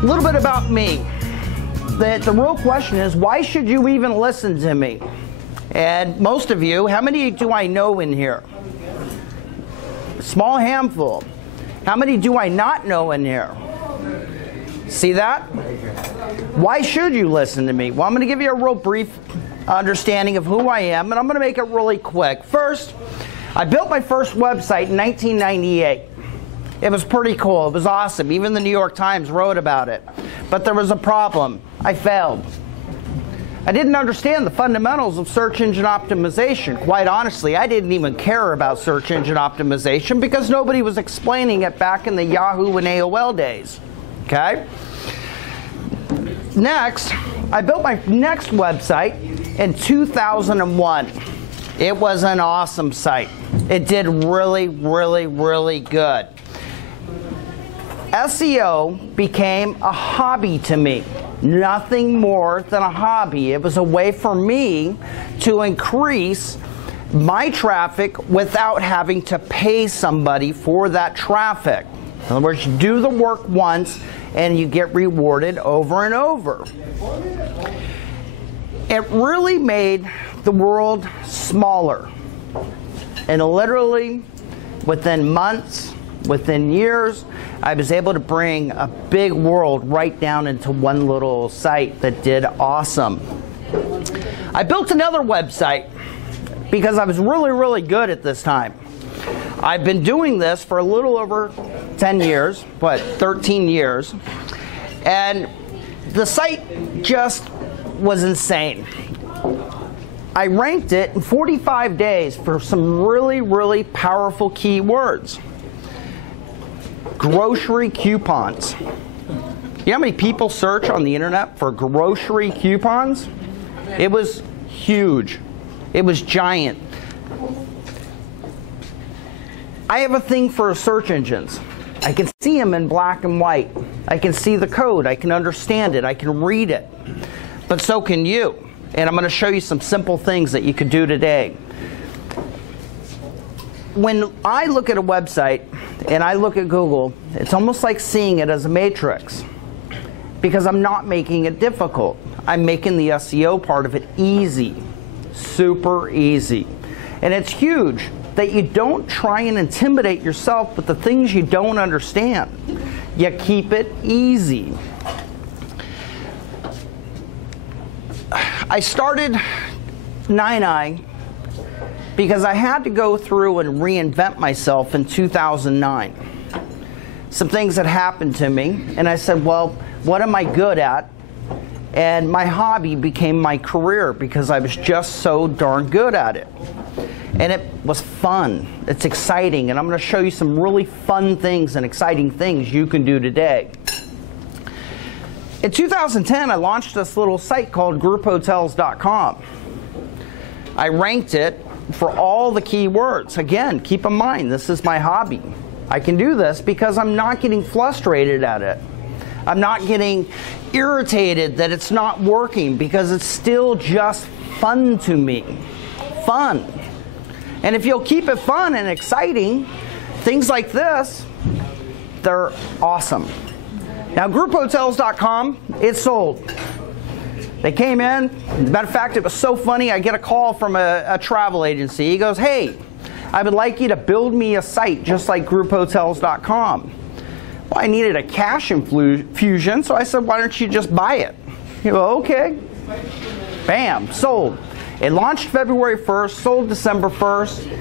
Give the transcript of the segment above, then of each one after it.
A little bit about me. The real question is, why should you even listen to me? And most of you, how many do I know in here? Small handful. How many do I not know in here? See that? Why should you listen to me? Well, I'm going to give you a real brief understanding of who I am, and I'm going to make it really quick. First, I built my first website in 1998. It was pretty cool. It was awesome. Even the New York Times wrote about it. But there was a problem. I failed. I didn't understand the fundamentals of search engine optimization. Quite honestly, I didn't even care about search engine optimization because nobody was explaining it back in the Yahoo and AOL days. Okay? Next, I built my next website in 2001. It was an awesome site. It did really, really, really good. SEO became a hobby to me. Nothing more than a hobby. It was a way for me to increase my traffic without having to pay somebody for that traffic. In other words, you do the work once and you get rewarded over and over. It really made the world smaller. And literally, within months, within years, I was able to bring a big world right down into one little site that did awesome. I built another website because I was really, really good at this time. I've been doing this for a little over 10 years, 13 years, and the site just was insane. I ranked it in 45 days for some really, really powerful keywords. Grocery coupons. You know how many people search on the internet for grocery coupons? It was huge. It was giant. I have a thing for search engines. I can see them in black and white. I can see the code. I can understand it. I can read it. But so can you. And I'm going to show you some simple things that you could do today. When I look at a website and I look at Google, it's almost like seeing it as a matrix, because I'm not making it difficult. I'm making the SEO part of it easy, super easy. And it's huge that you don't try and intimidate yourself with the things you don't understand. You keep it easy. I started 9i because I had to go through and reinvent myself in 2009. Some things had happened to me, and I said, well, what am I good at? And my hobby became my career because I was just so darn good at it. And it was fun. It's exciting, and I'm going to show you some really fun things and exciting things you can do today. In 2010, I launched this little site called grouphotels.com. I ranked it for all the keywords. Again, keep in mind, this is my hobby. I can do this because I'm not getting frustrated at it. I'm not getting irritated that it's not working, because it's still just fun to me. Fun. And if you'll keep it fun and exciting, things like this, they're awesome. Now, grouphotels.com, it sold. They came in. As a matter of fact, it was so funny, I get a call from a travel agency. He goes, hey, I would like you to build me a site just like grouphotels.com. Well, I needed a cash infusion, so I said, why don't you just buy it? You go, okay. Bam, sold. It launched February 1st, sold December 1st.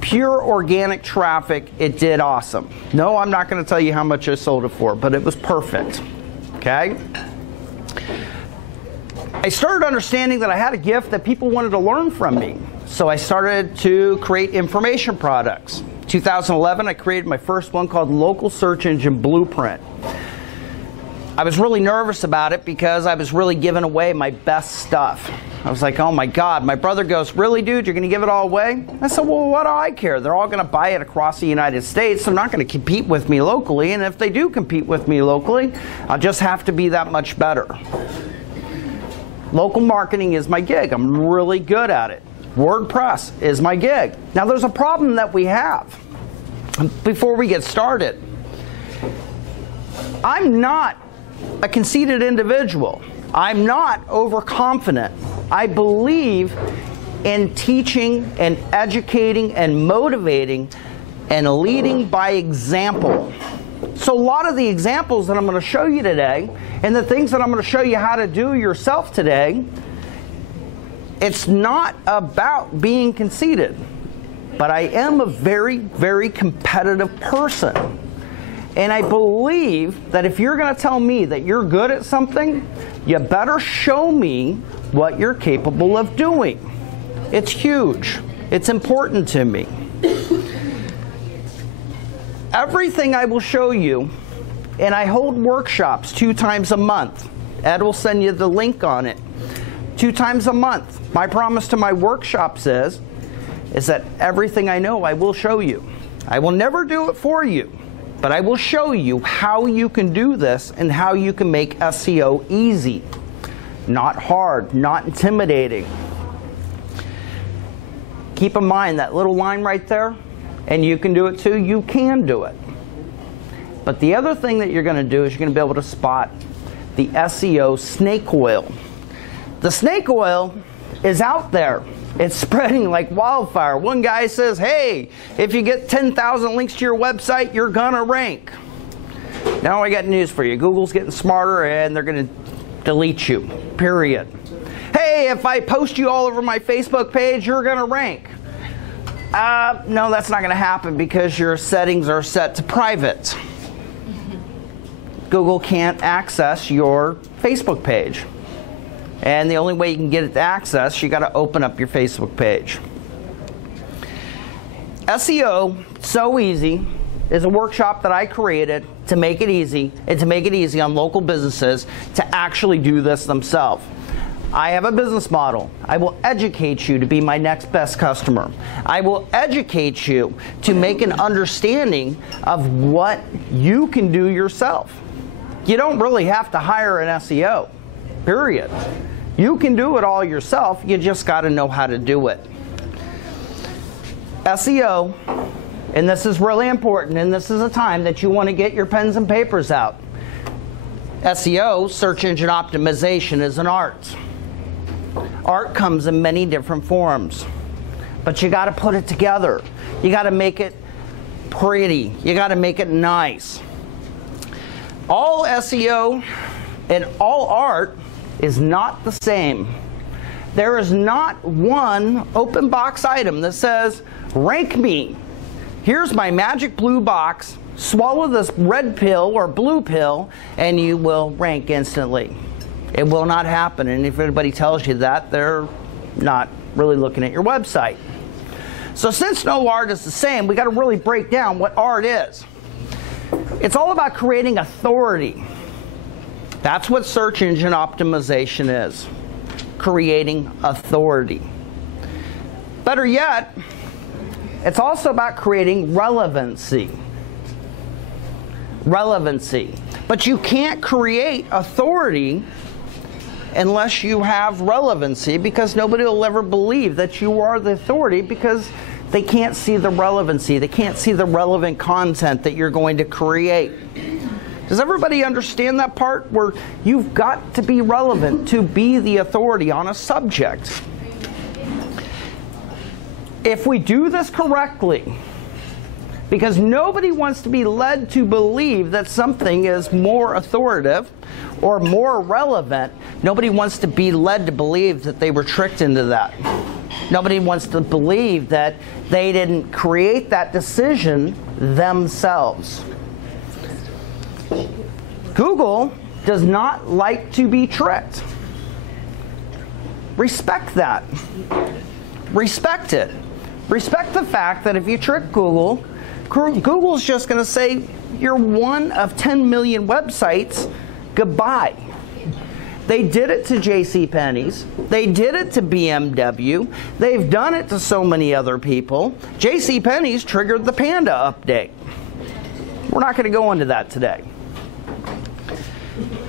Pure organic traffic. It did awesome. No, I'm not going to tell you how much I sold it for, but it was perfect. Okay? I started understanding that I had a gift that people wanted to learn from me. So I started to create information products. 2011, I created my first one called Local Search Engine Blueprint. I was really nervous about it because I was really giving away my best stuff. I was like, oh my God. My brother goes, really, dude, you're going to give it all away? I said, well, what do I care? They're all going to buy it across the United States. They're not going to compete with me locally. And if they do compete with me locally, I'll just have to be that much better. Local marketing is my gig. I'm really good at it. WordPress is my gig. Now, there's a problem that we have before we get started. I'm not a conceited individual. I'm not overconfident. I believe in teaching and educating and motivating and leading by example. So a lot of the examples that I'm going to show you today and the things that I'm going to show you how to do yourself today, it's not about being conceited, but I am a very, very competitive person. And I believe that if you're going to tell me that you're good at something, you better show me what you're capable of doing. It's huge. It's important to me. Everything I will show you, and I hold workshops 2 times a month. Ed will send you the link on it. 2 times a month. My promise to my workshops is that everything I know I will show you. I will never do it for you, but I will show you how you can do this and how you can make SEO easy, not hard, not intimidating. Keep in mind that little line right there, and you can do it too, you can do it. But the other thing that you're going to do is you're going to be able to spot the SEO snake oil. The snake oil is out there. It's spreading like wildfire. One guy says, hey, if you get 10,000 links to your website, you're gonna rank. Now I got news for you. Google's getting smarter and they're gonna delete you, period. Hey, if I post you all over my Facebook page, you're gonna rank. No, that's not gonna happen because your settings are set to private. Google can't access your Facebook page. And the only way you can get it to access, you got to open up your Facebook page. SEO, So Easy, is a workshop that I created to make it easy, and to make it easy on local businesses to actually do this themselves. I have a business model. I will educate you to be my next best customer. I will educate you to make an understanding of what you can do yourself. You don't really have to hire an SEO, period. You can do it all yourself, you just got to know how to do it. SEO, and this is really important, and this is a time that you want to get your pens and papers out. SEO, search engine optimization, is an art. Art comes in many different forms, but you got to put it together. You got to make it pretty. You got to make it nice. All SEO and all art is not the same. There is not one open box item that says, rank me. Here's my magic blue box. Swallow this red pill or blue pill and you will rank instantly. It will not happen. And if anybody tells you that, they're not really looking at your website. So since no art is the same, we got to really break down what art is. It's all about creating authority. That's what search engine optimization is. Creating authority. Better yet, it's also about creating relevancy. Relevancy. But you can't create authority unless you have relevancy, because nobody will ever believe that you are the authority because they can't see the relevancy. They can't see the relevant content that you're going to create. Does everybody understand that part where you've got to be relevant to be the authority on a subject? If we do this correctly, because nobody wants to be led to believe that something is more authoritative or more relevant, nobody wants to be led to believe that they were tricked into that. Nobody wants to believe that they didn't create that decision themselves. Google does not like to be tricked. Respect that. Respect it. Respect the fact that if you trick Google, Google's just going to say you're one of 10 million websites. Goodbye. They did it to JCPenney's. They did it to BMW. They've done it to so many other people. JCPenney's triggered the Panda update. We're not going to go into that today.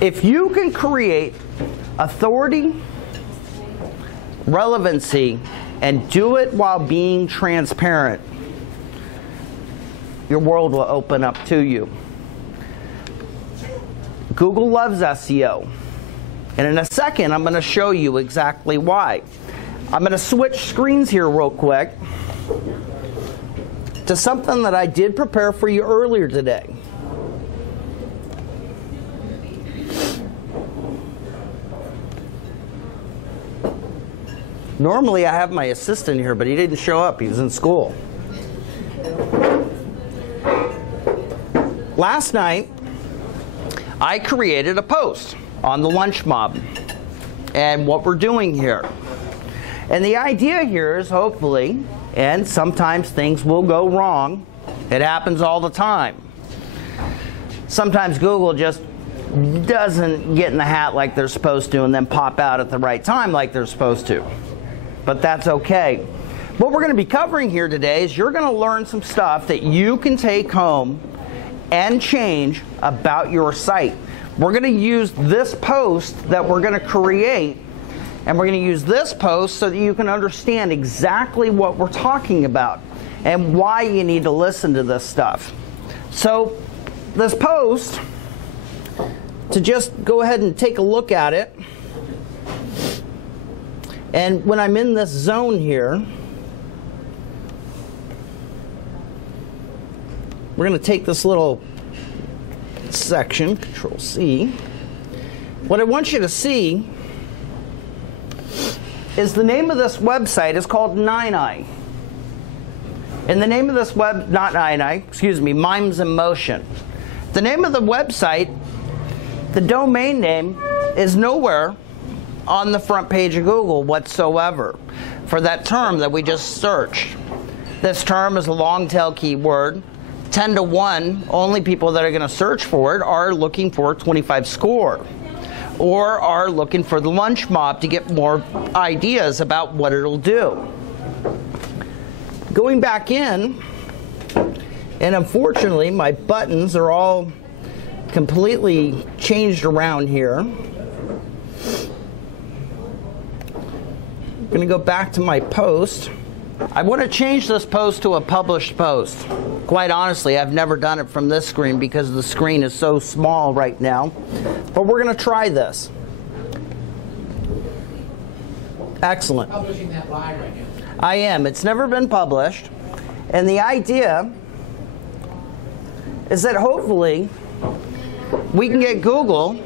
If you can create authority, relevancy, and do it while being transparent, your world will open up to you. Google loves SEO. And in a second, I'm going to show you exactly why. I'm going to switch screens here real quick to something that I did prepare for you earlier today. Normally I have my assistant here, but he didn't show up. He was in school. Last night, I created a post on the lunch mob and what we're doing here. And the idea here is hopefully, and sometimes things will go wrong. It happens all the time. Sometimes Google just doesn't get in the hat like they're supposed to and then pop out at the right time like they're supposed to. But that's okay. What we're going to be covering here today is you're going to learn some stuff that you can take home and change about your site. We're going to use this post that we're going to create, and we're going to use this post so that you can understand exactly what we're talking about and why you need to listen to this stuff. So this post, to just go ahead and take a look at it, and when I'm in this zone here, we're going to take this little section, Control C. What I want you to see is the name of this website is called 9i. And the name of this not 9i, excuse me, Mimes in Motion. The name of the website, the domain name, is nowhere on the front page of Google whatsoever for that term that we just searched. This term is a long tail keyword. 10 to 1, only people that are going to search for it are looking for 25 score or are looking for the lunch mob to get more ideas about what it'll do. Going back in, and unfortunately my buttons are all completely changed around here. I'm going to go back to my post. I want to change this post to a published post. Quite honestly, I've never done it from this screen because the screen is so small right now. But we're going to try this. Excellent. Publishing that live right now. I am. It's never been published. And the idea is that hopefully we can get Google.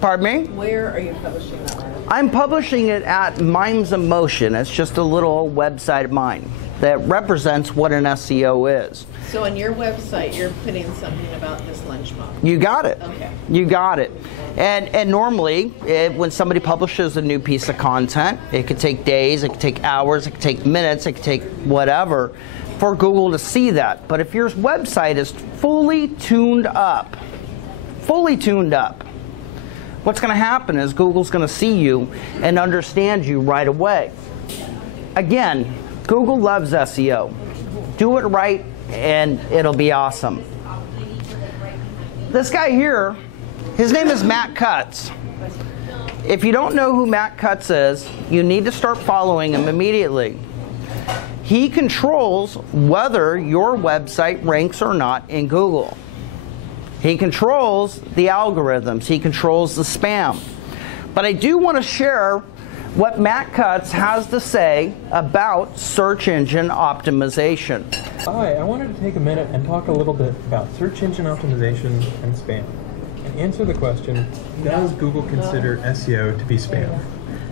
Pardon me? Where are you publishing that live? I'm publishing it at Mimes in Motion. It's just a little website of mine that represents what an SEO is. So on your website, you're putting something about this lunch mob. You got it. Okay. You got it. And normally, when somebody publishes a new piece of content, it could take days, it could take hours, it could take minutes, it could take whatever for Google to see that. But if your website is fully tuned up, what's going to happen is Google's going to see you and understand you right away. Again, Google loves SEO. Do it right and it'll be awesome. This guy here, his name is Matt Cutts. If you don't know who Matt Cutts is, you need to start following him immediately. He controls whether your website ranks or not in Google. He controls the algorithms. He controls the spam. But I do want to share what Matt Cutts has to say about search engine optimization. Hi, I wanted to take a minute and talk a little bit about search engine optimization and spam, and answer the question, does Google consider SEO to be spam?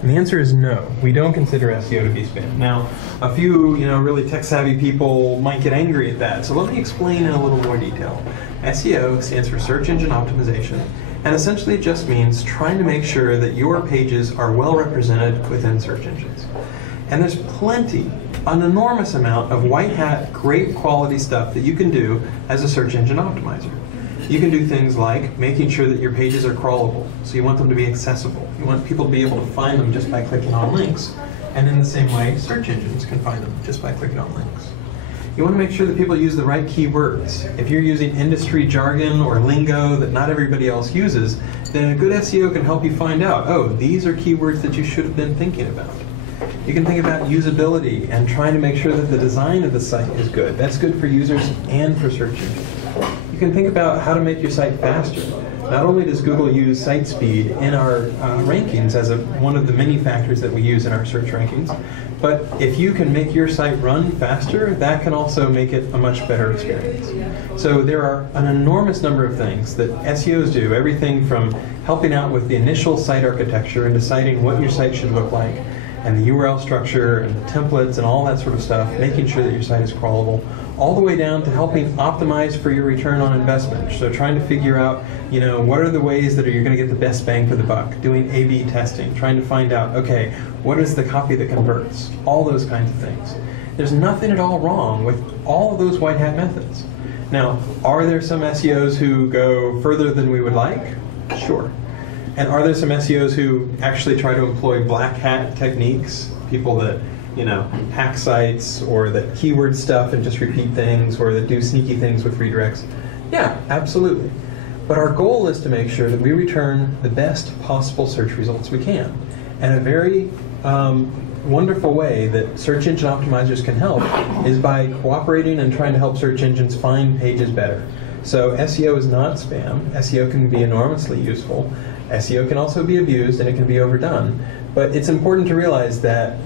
And the answer is no, we don't consider SEO to be spam. Now, a few really tech-savvy people might get angry at that, so let me explain in a little more detail. SEO stands for Search Engine Optimization, and essentially it just means trying to make sure that your pages are well represented within search engines. And there's plenty, an enormous amount of white hat, great quality stuff that you can do as a search engine optimizer. You can do things like making sure that your pages are crawlable, so you want them to be accessible. You want people to be able to find them just by clicking on links. And in the same way, search engines can find them just by clicking on links. You want to make sure that people use the right keywords. If you're using industry jargon or lingo that not everybody else uses, then a good SEO can help you find out, oh, these are keywords that you should have been thinking about. You can think about usability and trying to make sure that the design of the site is good. That's good for users and for search engines. You can think about how to make your site faster. Not only does Google use site speed in our rankings as one of the many factors that we use in our search rankings, but if you can make your site run faster, that can also make it a much better experience. So there are an enormous number of things that SEOs do, everything from helping out with the initial site architecture and deciding what your site should look like, and the URL structure and the templates and all that sort of stuff, making sure that your site is crawlable, all the way down to helping optimize for your return on investment. So trying to figure out, what are the ways that you're going to get the best bang for the buck, doing A/B testing, trying to find out, okay, what is the copy that converts, all those kinds of things. There's nothing at all wrong with all of those white hat methods. Now, are there some SEOs who go further than we would like? Sure. And are there some SEOs who actually try to employ black hat techniques, people that hack sites or that keyword stuff and just repeat things, or that do sneaky things with redirects? Yeah, absolutely. But our goal is to make sure that we return the best possible search results we can. And a very wonderful way that search engine optimizers can help is by cooperating and trying to help search engines find pages better. So SEO is not spam. SEO can be enormously useful. SEO can also be abused and it can be overdone. But it's important to realize that,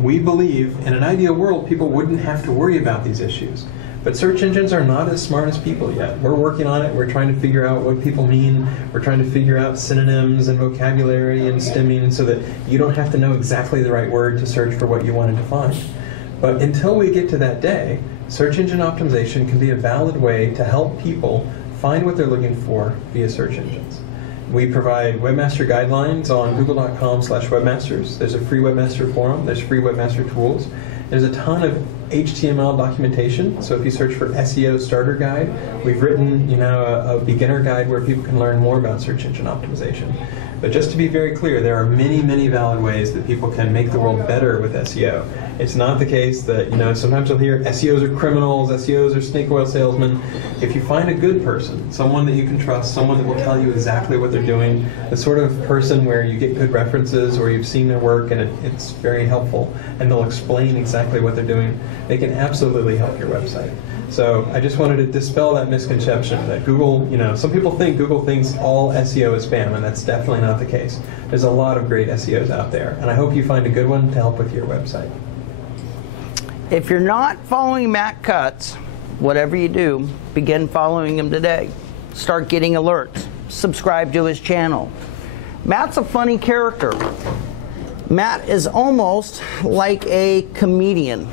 we believe in an ideal world people wouldn't have to worry about these issues. But search engines are not as smart as people yet. We're working on it. We're trying to figure out what people mean. We're trying to figure out synonyms and vocabulary and stemming so that you don't have to know exactly the right word to search for what you wanted to find. But until we get to that day, search engine optimization can be a valid way to help people find what they're looking for via search engines. We provide Webmaster Guidelines on google.com/webmasters. There's a free Webmaster forum. There's free Webmaster tools. There's a ton of HTML documentation. So if you search for SEO Starter Guide, we've written a beginner guide where people can learn more about search engine optimization. But just to be very clear, there are many, many valid ways that people can make the world better with SEO. It's not the case that, sometimes you'll hear SEOs are criminals, SEOs are snake oil salesmen. If you find a good person, someone that you can trust, someone that will tell you exactly what they're doing, the sort of person where you get good references or you've seen their work and it's very helpful, and they'll explain exactly what they're doing, they can absolutely help your website. So I just wanted to dispel that misconception that Google, some people think Google thinks all SEO is spam, and that's definitely not the case. There's a lot of great SEOs out there, and I hope you find a good one to help with your website. If you're not following Matt Cutts, whatever you do, begin following him today. Start getting alerts. Subscribe to his channel. Matt's a funny character. Matt is almost like a comedian.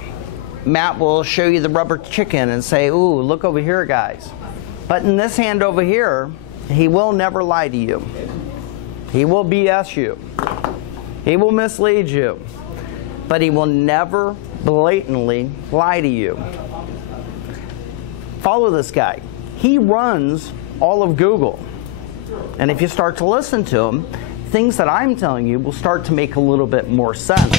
Matt will show you the rubber chicken and say, ooh, look over here, guys. But in this hand over here, he will never lie to you. He will BS you. He will mislead you. But he will never blatantly lie to you. Follow this guy. He runs all of Google. And if you start to listen to him, things that I'm telling you will start to make a little bit more sense.